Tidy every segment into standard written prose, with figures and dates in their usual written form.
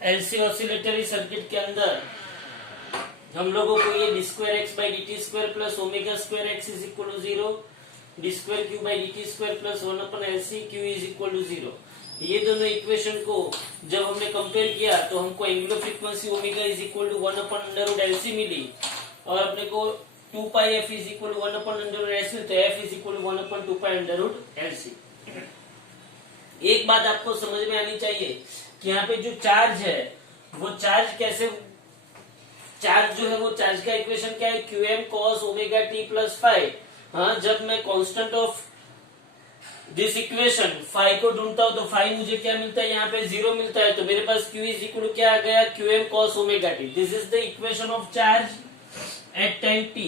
LC oscillatory circuit के अंदर हम लोगों को ये D square X by D T square plus omega square X is equal to zero, D square Q by D T square plus 1 L C Q is equal to zero, ये दोनों equation को जब हमने compare किया तो हमको angular frequency omega is equal to 1/√LC मिली और अपने को 2 pi F is equal to 1/√LC, तो F is equal to 1/2π√LC। एक बात आपको समझ में आनी चाहिए कि यहाँ पे जो चार्ज है वो चार्ज कैसे, चार्ज जो है वो चार्ज का इक्वेशन क्या है, QM cos omega T plus five. हाँ, जब मैं constant of this equation five को ढूंढता हूं तो फाइव मुझे क्या मिलता है, यहाँ पे जीरो मिलता है, तो मेरे पास Q इज इक्वल टू क्या आ गया, QM cos omega T. This is the equation of charge at time t।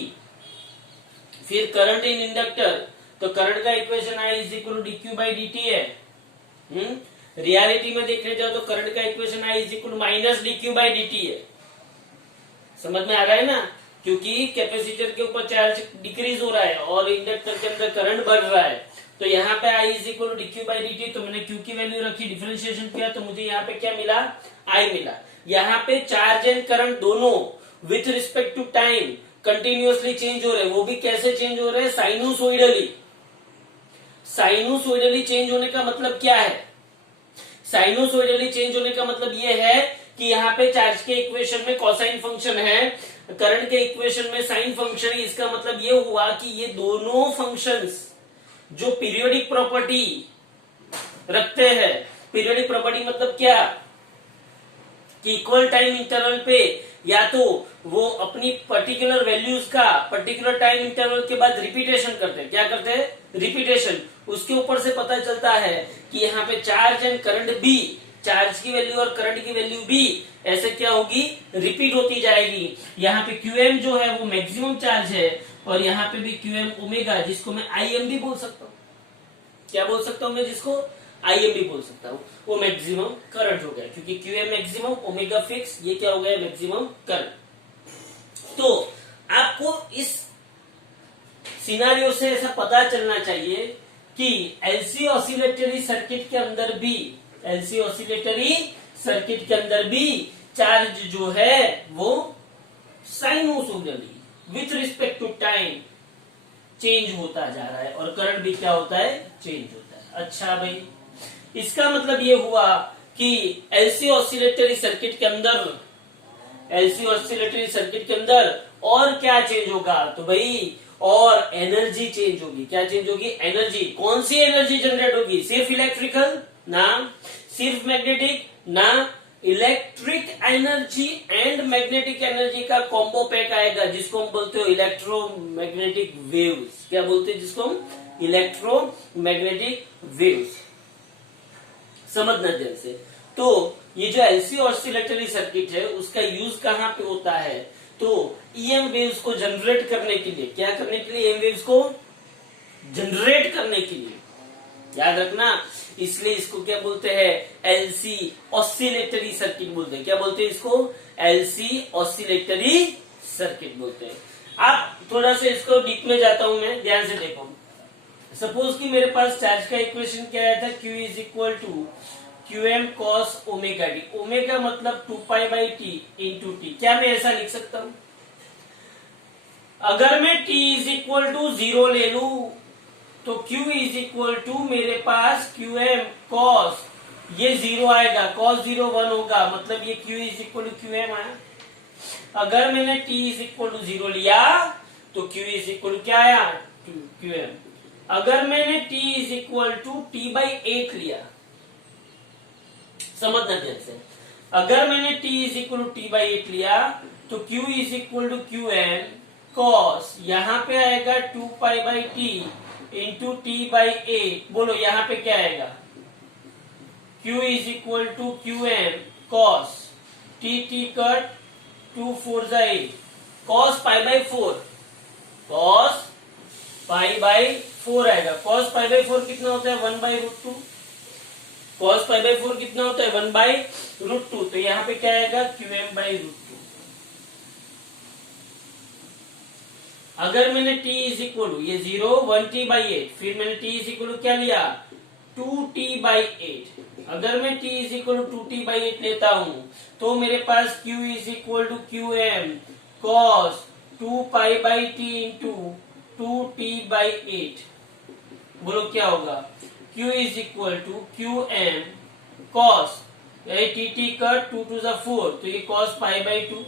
फिर करंट इन इंडक्टर, तो करंट का equation I is equal to dq by dt है। रियलिटी में देखने जाओ तो करंट का equation I is equal to minus dq by dt है। समझ में आ रहा है ना, क्योंकि कैपेसिटर के ऊपर चार्ज डिक्रीज हो रहा है और इंडक्टर के अंदर करंट बढ़ रहा है, तो यहाँ पे I is equal to dq by dt, तो मैंने q की वैल्यू रखी, डिफरेंशिएशन किया, तो मुझे यहाँ पे क्या मिला, I मिला। यहाँ पे चार्ज एंड करंट दोनों with respect to time continuously change हो रहे हैं। वो भी कैसे चेंज हो रहे हैं, साइनोसोइडली। साइनोसोइडली चेंज होने का मतलब क्या है, साइनोसोइडली चेंज होने का मतलब ये है कि यहाँ पे चार्ज के इक्वेशन में कोसाइन फंक्शन है, करंट के इक्वेशन में साइन फंक्शन है। इसका मतलब ये हुआ कि ये दोनों फंक्शंस जो पीरियोडिक प्रॉपर्टी रखते हैं, पीरियोडिक प्रॉपर्टी मतलब क्या कि इक्वल टाइम इंटरवल पे या तो वो अपनी पर्टिकुलर वैल्यूज का पर्टिकुलर टाइम इंटरवल के बाद रिपीटेशन करते हैं। क्या करते हैं, रिपीटेशन। उसके ऊपर से पता चलता है कि यहाँ पे चार्ज एंड करंट भी, चार्ज की वैल्यू और करंट की वैल्यू भी ऐसे क्या होगी, रिपीट होती जाएगी। यहाँ पे QM जो है वो मैक्सिमम चार्ज है और यहाँ पे भी QM ओमेगा, जिसको मैं IM भी बोल सकता हूँ। क्या बोल सकता हूँ मैं, जिसको IM भी बोल सकता हूँ, वो मैक्सिमम करंट हो गया, क्योंकि QM मैक्सिमम, ओमेगा फिक्स, ये क्या हो गया, मैक्सिमम करंट। तो आपको इस सिनारियो से ऐसा पता चलना चाहिए कि एलसी ऑसिलेटरी सर्किट के अंदर भी, एलसी ऑसिलेटरी सर्किट के अंदर भी चार्ज जो है वो sinusoidally with respect to time change होता जा रहा है और करंट भी क्या होता है, चेंज होता है। अच्छा भाई, इसका मतलब ये हुआ कि एलसी ऑसिलेटरी सर्किट के अंदर, एलसी ऑसिलेटरी सर्किट के अंदर और क्या चेंज होगा, तो भाई और एनर्जी चेंज होगी। क्या चेंज होगी, एनर्जी। कौन सी एनर्जी जनरेट होगी, सिर्फ इलेक्ट्रिकल ना, सिर्फ मैग्नेटिक ना, electric energy and magnetic energy का कॉम्बो पैक आएगा, जिसको हम बोलते हो इलेक्ट्रोमैग्नेटिक वेव्स। क्या बोलते हैं जिसको हम, इलेक्ट्रोमैग्नेटिक वेव्स। समझना ध्यान से। तो ये जो एलसी ऑसिलेटरी सर्किट है उसका यूज कहाँ पे होता है, तो EM वेव्स को जनरेट करने के लिए, क्या करने के लिए, EM वेव्स को जनरेट करने के लिए, याद रखना। इसलिए इसको क्या बोलते हैं, एलसी ऑसिलेटरी सर्किट बोलते हैं। क्या बोलते हैं इसको, एलसी ऑसिलेटरी सर्किट बोलते हैं। आप थोड़ा सा इसको डीप में जाता हूं मैं, ध्यान से देखो। सपोज कि मेरे पास चार्ज का इक्वेशन क्या आया था, Q is equal to QM cos omega T. Omega मतलब 2 pi by T into T. क्या मैं ऐसा लिख सकता हूं, अगर मैं t इज इक्वल टू 0 ले लू तो Q इज इक्वल टू मेरे पास QM cos, ये 0 आएगा, cos 0 1 होगा, मतलब ये Q is equal to QM आया। अगर मैंने t इज इक्वल टू 0 लिया तो Q इज इक्वल टू क्या आया, QM। अगर मैंने t is equal to t by 8 लिया, समझना ध्यान से, अगर मैंने t is equal to T by 8 लिया तो Q is equal to QM cos, यहाँ पे आएगा 2 pi by T into T by 8। बोलो यहाँ पे क्या आएगा, Q is equal to QM cos, T cut 2 4 जा 8, cos pi by 4, cos pi by 4 आएगा। cos पाई बाई 4 कितना होता है, 1 by root 2। cos pi by 4 कितना होता है, 1 बाई रूट 2, तो यहाँ पे क्या आएगा, QM बाई रूट 2। अगर मैंने t इज इक्वल टू ये 0 1 t बाई 8, फिर मैंने t इज इक्वल टू क्या लिया, 2t/8। अगर मैं t is equal to 2t/8 लेता हूं तो मेरे पास q is equal to qm cos 2π/t into 2t/8। बोलो क्या होगा, q is equal to qm cos T का 2 to the 4, तो ये cos π/2।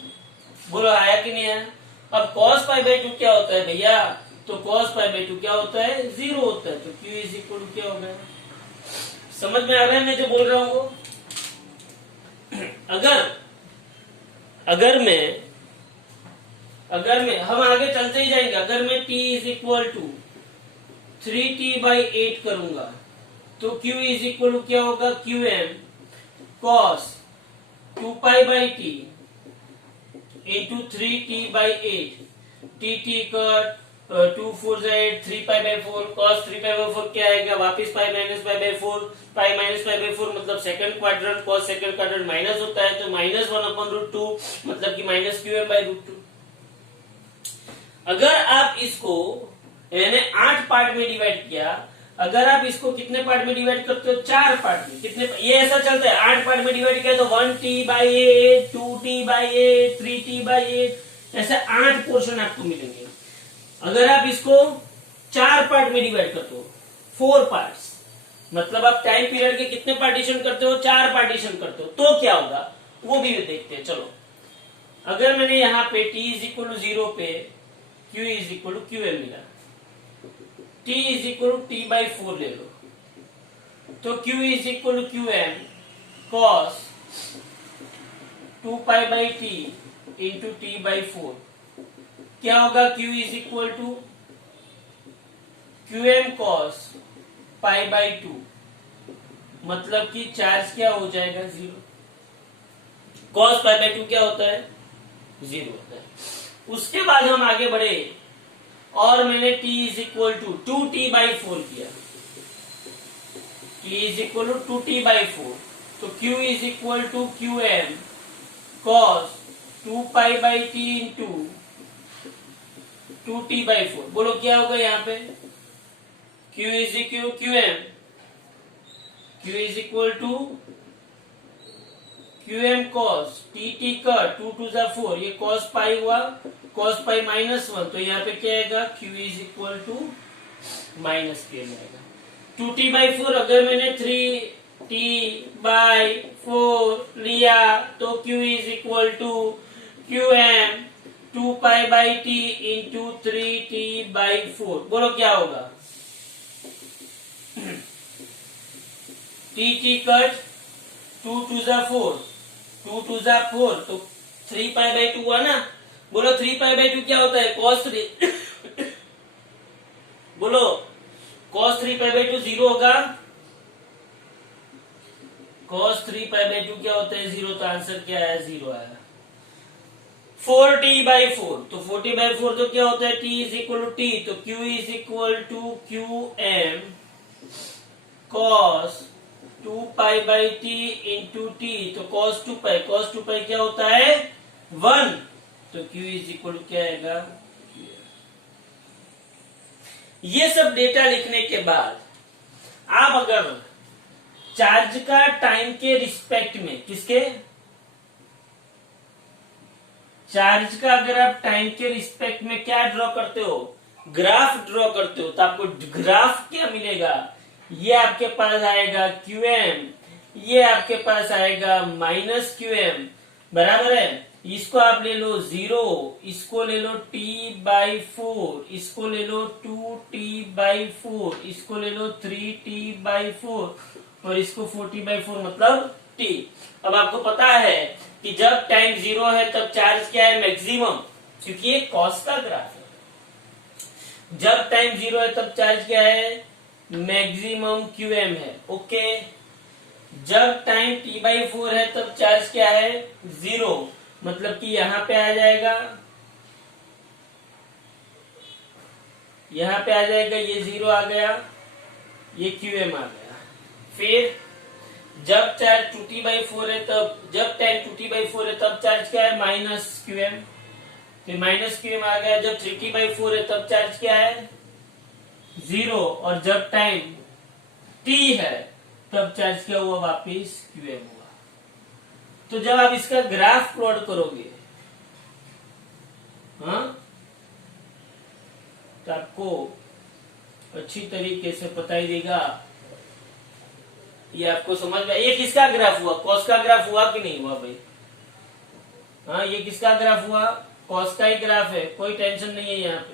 बोलो आया कि नहीं आया। अब cos π/2 क्या होता है भैया, तो cos π/2 क्या होता है, 0 होता है। तो q इज इक्वल टू क्या होगा, समझ में आ रहा है मैं जो बोल रहा हूं वो। अगर मैं हम आगे चलते ही जाएंगे, अगर मैं t is equal to 3t/8 करूंगा तो q इज इक्वल टू क्या होगा, qm cos 2π/t into 3t/8। T का 2 4 8 3π/4 cos 3π/4 क्या आएगा, वापिस π माइनस π/4, π माइनस π/4 मतलब second quadrant, cos second quadrant minus होता है तो -1/√2 मतलब कि -qm/√2। अगर आप इसको यानी 8 पार्ट में डिवाइड किया, अगर आप इसको कितने पार्ट में डिवाइड करते हो, 4 पार्ट में। कितने, ये ऐसा चलता है 8 पार्ट में डिवाइड किया तो 1t/8 2t/8 3t/8 ऐसे 8 पोर्शन आपको मिलेंगे। अगर आप इसको 4 पार्ट में डिवाइड करते हो, 4 पार्ट्स, मतलब आप टाइम पीरियड के कितने पार्टीशन करते हो, 4 पार्टीशन करते हो, तो क्या होगा वो भी देखते हैं। चलो अगर मैंने यहाँ पे t इज इक्वल टू 0 पे q is equal to qm मिला, t is equal to t/4 ले लो तो q is equal to qm cos 2π/t into t/4 क्या होगा, q is equal to qm cos π/2 मतलब कि चार्ज क्या हो जाएगा, 0। cos π/2 क्या होता है, 0 होता है। उसके बाद हम आगे बढ़े और मैंने t is equal to 2t/4 किया, t is equal to 2t/4 तो q is equal to qm cos 2π/t into 2t/4। बोलो क्या होगा यहाँ पे, q is equal qm to qm cos tt का 2 to the 4, ये cos पाई हुआ, cos पाई -1 तो यहाँ पे क्या आएगा, q is equal to -qm आएगा। 2t/4 अगर मैंने 3t/4 लिया तो q is equal to qm 2π/t into 3t/4। बोलो क्या होगा, tt cut 2 to the 4 2 to the 4 तो 3π/2 हुआ ना। बोलो 3π/2 क्या होता है, cos 3 बोलो cos 3π/2 0 होगा, cos 3π/2 क्या होता है, 0। तो आंसर क्या है, 0 आया। 4t/4 तो 4t/4 तो क्या होता है, t is equal to t तो q is equal to qm cos 2π/t into t तो cos 2π क्या होता है, 1 तो q इज इक्वल क्या आएगा। ये सब डेटा लिखने के बाद आप अगर चार्ज का टाइम के रिस्पेक्ट में, किसके, चार्ज का अगर आप टाइम के रिस्पेक्ट में क्या ड्रॉ करते हो, ग्राफ ड्रॉ करते हो, तो आपको ग्राफ क्या मिलेगा, ये आपके पास आएगा qm, ये आपके पास आएगा -qm, बराबर है। इसको आप ले लो 0, इसको ले लो t/4, इसको ले लो 2t/4, इसको ले लो 3t/4 और इसको 4t/4 मतलब t। अब आपको पता है कि जब टाइम 0 है तब चार्ज क्या है, मैक्सिमम, क्योंकि ये कॉस का ग्राफ है। जब टाइम 0 है तब चार्ज क्या है, मैक्सिमम qm है, ओके। जब टाइम t/4 है तब चार्ज क्या है, 0 मतलब कि यहां पे आ जाएगा, यहां पे आ जाएगा, ये 0 आ गया, ये qm आ गया। फिर जब चार्ज 2t/4 है तब, जब टाइम 2t/4 है तब चार्ज क्या है, -qm, फिर -qm आ गया। जब 3t/4 है तब चार्ज क्या है, 0 और जब टाइम टी है, तब चार्ज क्या हुआ, वापिस क्यूएम हुआ। तो जब आप इसका ग्राफ प्लॉट करोगे, हाँ, तो आपको अच्छी तरीके से पता ही देगा। ये आपको समझ में, ये किसका ग्राफ हुआ, कॉस का ग्राफ हुआ कि नहीं हुआ भाई? हाँ, ये किसका ग्राफ हुआ, कॉस का ही ग्राफ है, कोई टेंशन नहीं है यहाँ पे।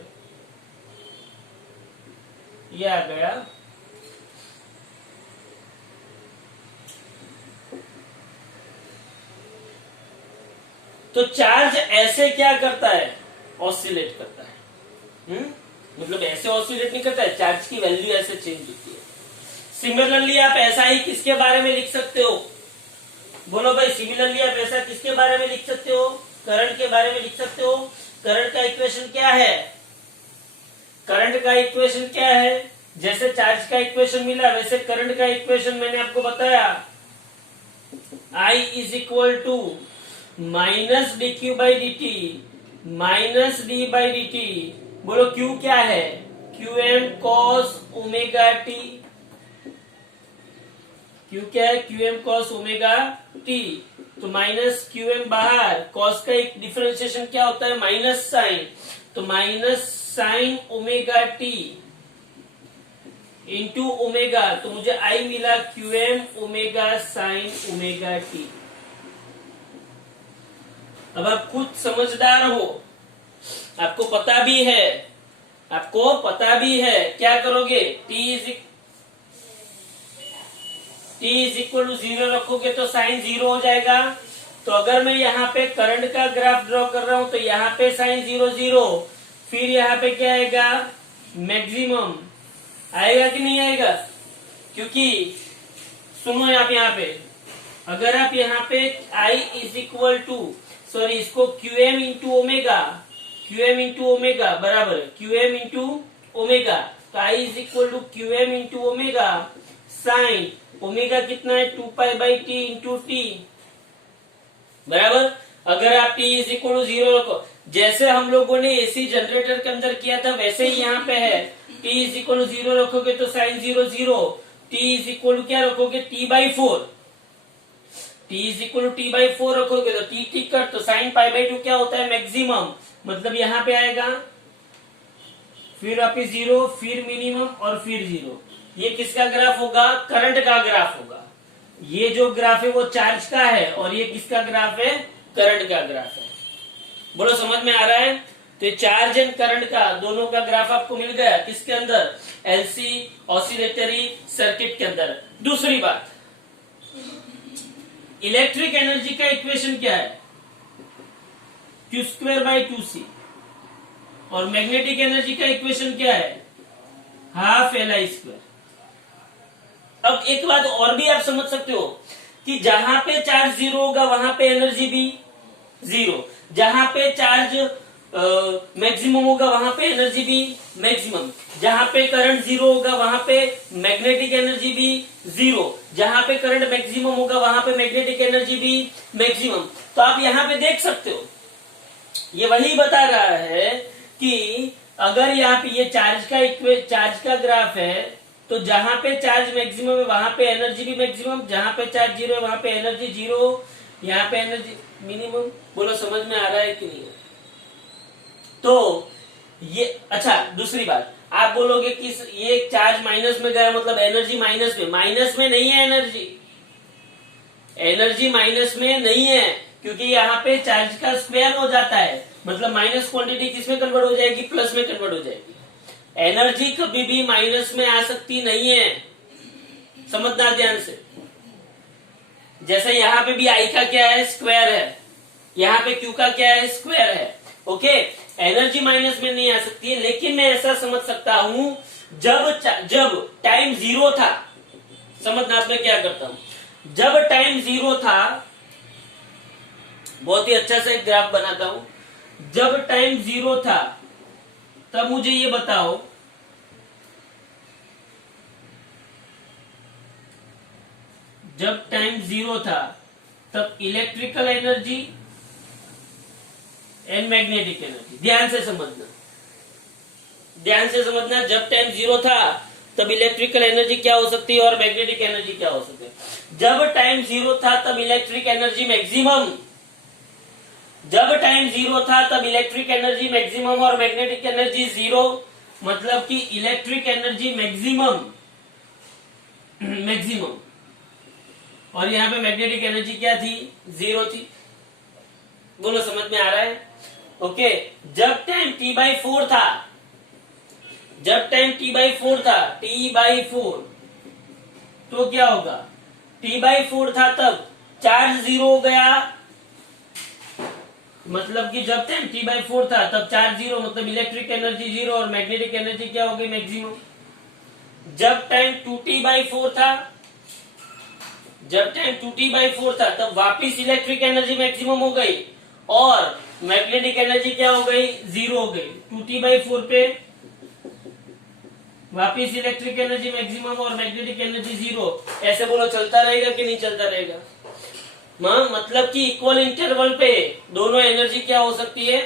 ये आ गया। तो चार्ज ऐसे क्या करता है, ऑसिलेट करता है। मतलब ऐसे ऑसिलेट नहीं करता है, चार्ज की वैल्यू ऐसे चेंज होती है। सिमिलरली आप ऐसा ही किसके बारे में लिख सकते हो, बोलो भाई, सिमिलरली आप ऐसा किसके बारे में लिख सकते हो, करंट के बारे में लिख सकते हो। करंट का इक्वेशन क्या है, करंट का इक्वेशन क्या है, जैसे चार्ज का इक्वेशन मिला वैसे करंट का इक्वेशन मैंने आपको बताया, I is equal to minus D Q by D T minus D by D T. बोलो क्यू क्या है, Q M cos omega T. Q क्या है, Q M cos omega T. तो माइनस क्यू एम बाहर, कॉस का एक differentiation क्या होता है, माइनस साइन, तो minus sine omega T into omega, तो मुझे आई मिला Q M omega sine omega T. अब आप खुद समझदार हो, आपको पता भी है, आपको पता भी है, क्या करोगे, टी इज इक्वल टू 0 रखोगे तो साइन 0 हो जाएगा। तो अगर मैं यहाँ पे करंट का ग्राफ ड्रॉ कर रहा हूं तो यहाँ पे साइन 0 0, फिर यहाँ पे क्या आएगा, मैक्सिमम आएगा कि नहीं आएगा, क्योंकि सुनो आप यहाँ पे, अगर आप यहाँ पे I is equal to, sorry, इसको QM into omega, QM into omega बराबर QM इंटू ओमेगा, तो I is equal to QM into omega sine omega कितना है, 2 pi by T into T बराबर। अगर आप t इज इक्वल टू 0 रखो, जैसे हम लोगों ने एसी जनरेटर के अंदर किया था वैसे ही यहाँ पे है, t इज इक्वल टू 0 रखोगे तो sine 0 0, t is equal to क्या रखोगे, t by 4, t is equal to t by 4 रखोगे तो t टी कट, तो साइन पाई बाई 2 क्या होता है, मैक्सिमम, मतलब यहाँ पे आएगा, फिर वापिस 0, फिर मिनिमम और फिर 0। ये किसका ग्राफ होगा, करंट का ग्राफ होगा। ये जो ग्राफ है वो चार्ज का है और ये किसका ग्राफ है, करंट का ग्राफ है। बोलो समझ में आ रहा है? तो चार्ज एंड करंट का दोनों का ग्राफ आपको मिल गया, किसके अंदर, एलसी ऑसिलेटरी सर्किट के अंदर। दूसरी बात, इलेक्ट्रिक एनर्जी का इक्वेशन क्या है, क्यू स्क्वायर बाई 2c, और मैग्नेटिक एनर्जी का इक्वेशन क्या है, हाफ एल आई स्क्वायर। अब एक बात और भी आप समझ सकते हो कि जहां पे चार्ज 0 होगा वहां पे एनर्जी भी 0, जहां पे चार्ज मैक्सिमम होगा वहां पे एनर्जी भी मैक्सिमम, जहां पे करंट 0 होगा वहां पे मैग्नेटिक एनर्जी भी 0, जहां पे करंट मैक्सिमम होगा वहां पे मैग्नेटिक एनर्जी भी मैक्सिमम। तो आप यहाँ पे देख सकते हो, ये वही बता रहा है कि अगर यहाँ पे ये चार्ज का ग्राफ है, तो जहां पे चार्ज मैक्सिमम है वहां पे एनर्जी भी मैक्सिमम, जहां पे चार्ज 0 है वहां पे एनर्जी 0, यहाँ पे एनर्जी मिनिमम। बोलो समझ में आ रहा है कि नहीं? तो ये, अच्छा दूसरी बात, आप बोलोगे कि ये चार्ज माइनस में गया मतलब एनर्जी माइनस में नहीं है, एनर्जी माइनस में नहीं है, क्योंकि यहाँ पे चार्ज का स्क्वायर हो जाता है, मतलब माइनस क्वांटिटी किसमें कन्वर्ट हो जाएगी, प्लस में कन्वर्ट हो जाएगी। एनर्जी कभी भी माइनस में आ सकती नहीं है, समझना ध्यान से। जैसे यहाँ पे भी आई का क्या है, स्क्वायर है, यहाँ पे क्यू का क्या है, स्क्वायर है। ओके, एनर्जी माइनस में नहीं आ सकती है, लेकिन मैं ऐसा समझ सकता हूं जब टाइम 0 था, समझना मैं क्या करता हूं, जब टाइम 0 था, बहुत ही अच्छा से एक ग्राफ बनाता हूं, जब टाइम 0 था तब मुझे ये बताओ, जब टाइम 0 था तब electrical energy and magnetic energy, ध्यान से समझना, जब टाइम 0 था तब इलेक्ट्रिकल एनर्जी क्या हो सकती है और मैग्नेटिक एनर्जी क्या हो सकती है। जब टाइम 0 था तब इलेक्ट्रिक एनर्जी मैक्सिमम, जब टाइम 0 था तब इलेक्ट्रिक एनर्जी मैक्सिमम और मैग्नेटिक एनर्जी 0, मतलब कि इलेक्ट्रिक एनर्जी मैक्सिमम मैक्सिमम और यहाँ पे मैग्नेटिक एनर्जी क्या थी, 0 थी। बोलो समझ में आ रहा है? ओके। जब टाइम T/4 था, जब टाइम T/4 था, T/4 तो क्या होगा, T/4 था तब चार्ज 0 हो गया, मतलब कि जब टाइम T/4 था तब चार्ज 0, मतलब इलेक्ट्रिक एनर्जी 0 और मैग्नेटिक एनर्जी क्या हो गई, मैक्सिमम। जब टाइम 2T/4 था, जब टाइम 2T/4 था तब वापिस इलेक्ट्रिक एनर्जी मैक्सिमम हो गई और मैग्नेटिक एनर्जी क्या हो गई, 0 हो गई। 2T/4 पे वापिस इलेक्ट्रिक एनर्जी मैक्सिमम और मैग्नेटिक एनर्जी 0। ऐसे बोलो चलता रहेगा कि नहीं चलता रहेगा? मतलब कि इक्वल इंटरवल पे दोनों एनर्जी क्या हो सकती है,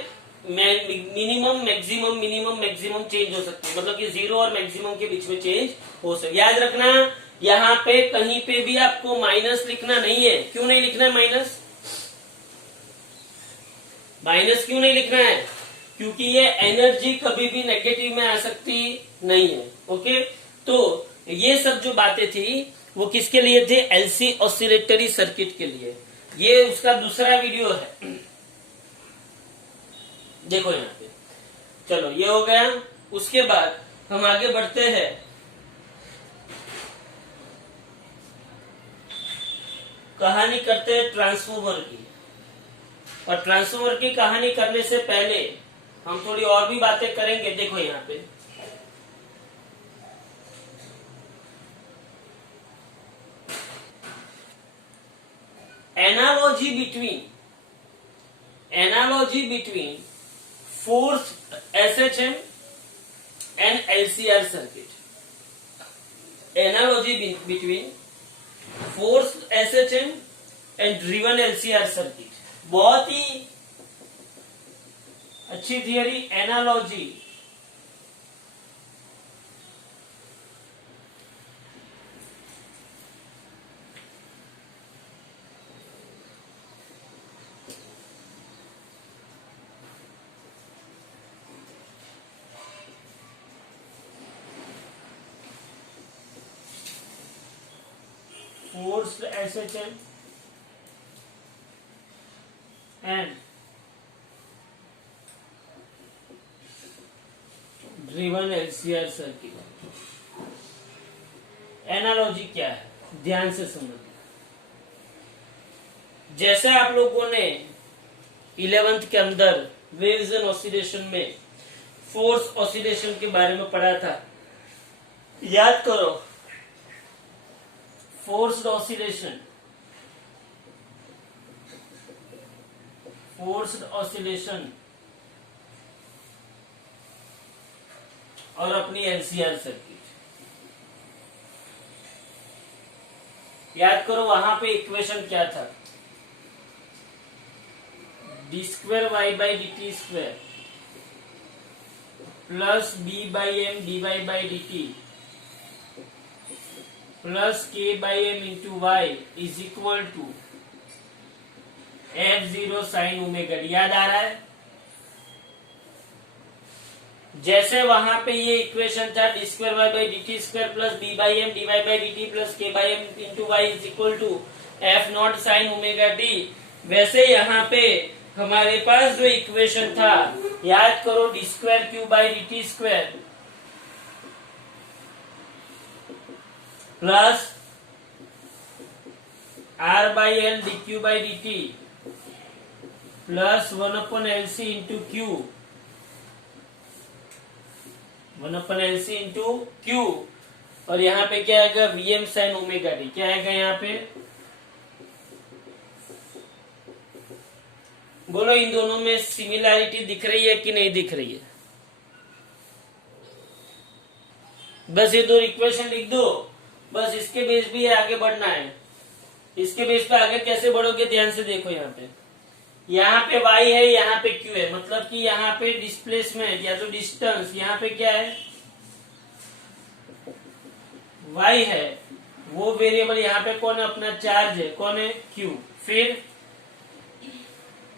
minimum maximum, minimum maximum change हो सकती है, मतलब कि 0 और मैक्सिमम के बीच में चेंज हो सकती है। याद रखना यहाँ पे कहीं पे भी आपको माइनस लिखना नहीं है। क्यों नहीं लिखना है माइनस? माइनस क्यों नहीं लिखना है? क्योंकि ये एनर्जी कभी भी नेगेटिव में आ सकती नहीं है। ओके, तो ये सब जो बातें थी वो किसके लिए थे, एलसी ऑसिलेटरी सर्किट के लिए। ये उसका दूसरा वीडियो है, देखो यहाँ पे। चलो ये हो गया। उसके बाद हम आगे बढ़ते हैं कहानी करते हैं ट्रांसफॉर्मर की। और ट्रांसफॉर्मर की कहानी करने से पहले हम थोड़ी और भी बातें करेंगे। देखो यहाँ पे analogy between force SHM and LCR circuit. Analogy between force SHM and driven LCR circuit, बहुत ही अच्छी theory. Analogy forced SHM and driven LCR circuit. Analogy क्या है, ध्यान से समझिए। जैसे आप लोगों ने 11th के अंदर वेव्स एंड ऑसिलेशन में फोर्स ऑसिलेशन के बारे में पढ़ा था, याद करो। फोर्स्ड ऑसिलेशन, फोर्स्ड ऑसिलेशन और अपनी LCR सर्किट याद करो। वहां पे इक्वेशन क्या था, d2y/dt² plus b/m dy/dt plus k/m into y is equal to f0 sin omega D. याद आ रहा है? जैसे वहां पे ये इक्वेशन था d2y/dt² plus b/m dy/dt plus k/m into y is equal to f0 sin omega D, वैसे यहाँ पे हमारे पास जो इक्वेशन था, याद करो, d2q/dt² plus r/l dq/dt plus 1/LC into Q, 1/LC into Q, और यहाँ पे क्या आएगा, Vm sin ओमेगा डी। क्या आएगा यहाँ पे, बोलो इन दोनों में सिमिलैरिटी दिख रही है कि नहीं दिख रही है? बस ये दो इक्वेशन लिख दो, बस इसके बेस भी आगे बढ़ना है। इसके बेस पे आगे कैसे बढ़ोगे, ध्यान से देखो। यहाँ पे y है, यहाँ पे q है, मतलब कि यहाँ पे डिस्प्लेसमेंट या तो डिस्टेंस, यहाँ पे क्या है, y है वो वेरिएबल यहाँ पे कौन है, अपना चार्ज है, कौन है, q।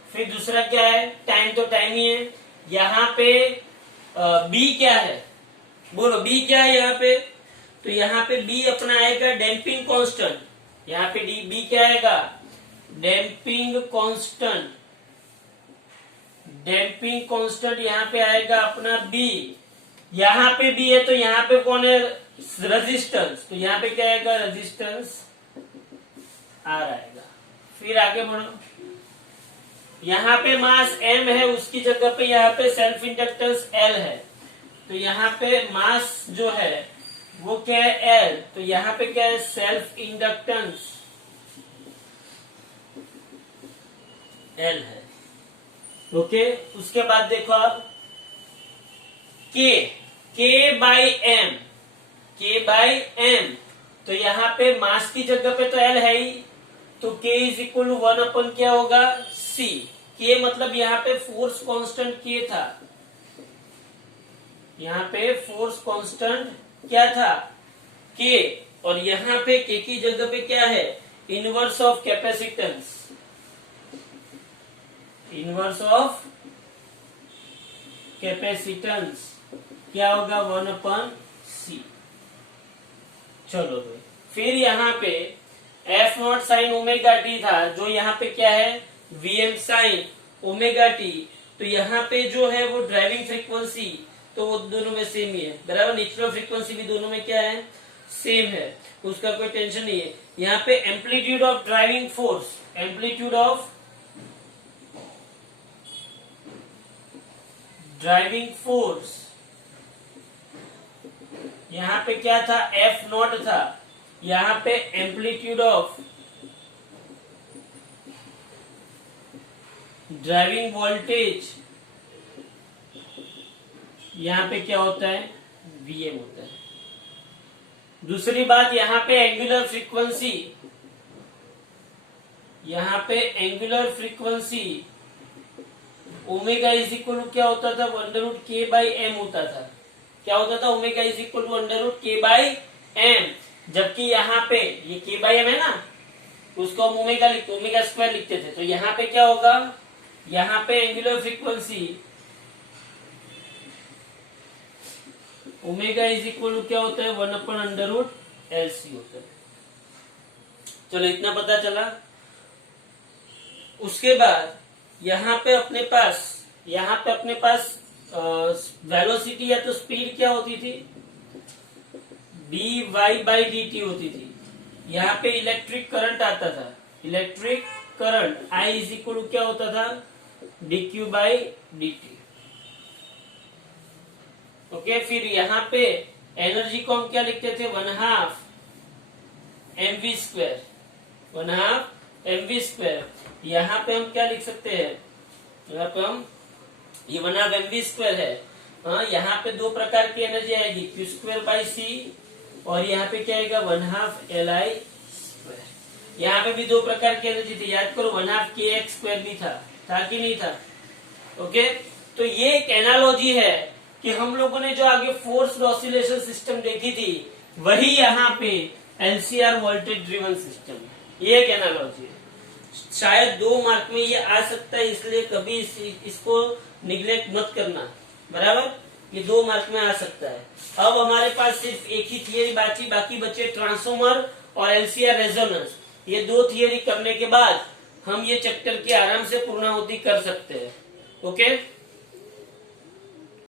फिर दूसरा क्या है, टाइम, तो टाइम ही है। यहाँ पे b क्या है, बोलो b क्या है यहाँ पे, तो यहाँ पे b अपना आएगा डैम्पिंग कांस्टेंट। यहाँ पे b क्या आएगा, डैम्पिंग कांस्टेंट। डैम्पिंग कांस्टेंट यहाँ पे आएगा अपना b। यहाँ पे b है तो यहाँ पे कौन है, रेजिस्टेंस, तो यहाँ पे क्या आएगा, रेजिस्टेंस R आएगा। फिर आगे बढ़ो, यहाँ पे मास m है, उसकी जगह पे यहाँ पे सेल्फ इंडक्टेंस L है, तो यहाँ पे मास जो है वो क्या है, L, तो यहाँ पे क्या है, सेल्फ इंडक्टेंस L है। ओके, उसके बाद देखो आप K बाई M, तो यहाँ पे मास की जगह पे तो L है ही, तो K इज इक्वल टू 1 अपन क्या होगा, C। K मतलब यहाँ पे फोर्स कांस्टेंट K था, यहाँ पे फोर्स कांस्टेंट क्या था, K, और यहाँ पे K की जगह पे क्या है, inverse of capacitance, inverse of capacitance क्या होगा, 1/C। चलो भाई, फिर यहाँ पे F0 साइन ओमेगा टी था, जो यहाँ पे क्या है, Vm साइन ओमेगा टी, तो यहाँ पे जो है वो ड्राइविंग फ्रीक्वेंसी, तो वो दोनों में सेम ही है, बराबर। नेचुरल फ्रीक्वेंसी भी दोनों में क्या है, सेम है, उसका कोई टेंशन नहीं है। यहाँ पे amplitude of driving force, amplitude of driving force यहाँ पे क्या था, F0 था, यहाँ पे एम्पलीट्यूड ऑफ ड्राइविंग वोल्टेज यहाँ पे क्या होता है, Vm होता है। दूसरी बात, यहाँ पे एंगुलर फ्रीक्वेंसी, यहाँ पे angular frequency omega is equal to क्या होता था, √k/m होता था। क्या होता था, omega is equal to √k/m, जबकि यहाँ पे ये k/m है ना, उसको हम ओमेगा स्क्वायर लिखते थे, तो यहाँ पे क्या होगा, यहाँ पे angular frequency omega is equal to क्या होता है, 1/√LC होता है। चलो इतना पता चला। उसके बाद यहाँ पे अपने पास वेलोसिटी या तो स्पीड क्या होती थी, dy/dt होती थी। यहाँ पे इलेक्ट्रिक करंट आता था, electric current I is equal to क्या होता था, dq/dt। ओके, फिर यहाँ पे एनर्जी को हम क्या लिखते थे, 1/2 mv², 1/2 mv²। यहाँ पे हम क्या लिख सकते हैं, यहाँ पे हम ये 1/2 mv² है, हाँ, यहाँ पे दो प्रकार की एनर्जी आएगी, q²/c, और यहाँ पे क्या आएगा, 1/2 Li²। यहाँ पे भी दो प्रकार की एनर्जी थी, याद करो, 1/2 kx² भी था कि नहीं था। ओके, तो ये एक एनालॉजी है कि हम लोगों ने जो आगे फोर्स ऑसिलेशन सिस्टम देखी थी, वही यहाँ पे LCR वोल्टेज ड्रिवन सिस्टम है। ये एक एनालॉजी है, शायद 2 मार्क में ये आ सकता है, इसलिए कभी इसको निग्लेक्ट मत करना, बराबर। ये 2 मार्क में आ सकता है। अब हमारे पास सिर्फ एक ही थियरी बाकी बचे ट्रांसफॉर्मर और LCR रेजोनेंस। ये 2 थियरी करने के बाद हम ये चैप्टर की आराम से पूर्णाहुति कर सकते हैं। ओके।